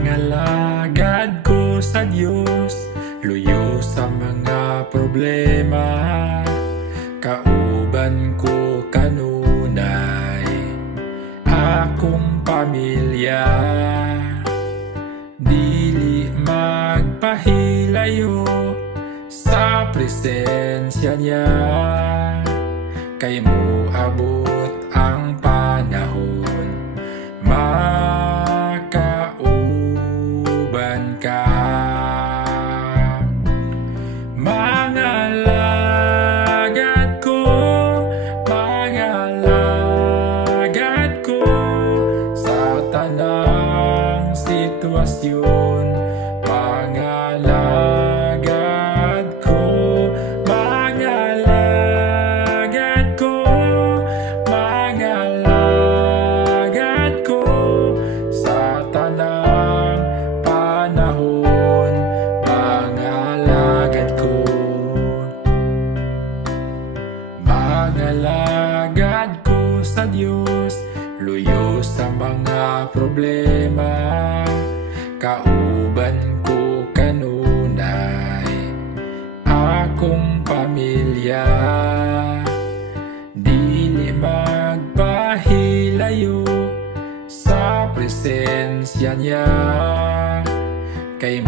Mangalagad ko sa Diyos, luyo sa mga problema. Kauban ko kanunay akong pamilya. Dili magpahilayo sa presensya niya, kay moabot ang panahon makauban ka. Mangalagad ko sa tanang sitwasyon. Mangalagad ko sa tanang panahon. Mangalagad ko sa Diyos, luyo sa mga problema. Kauban ko kanunay akong pamilya. Dili magpahilayo sa presensya niya, kay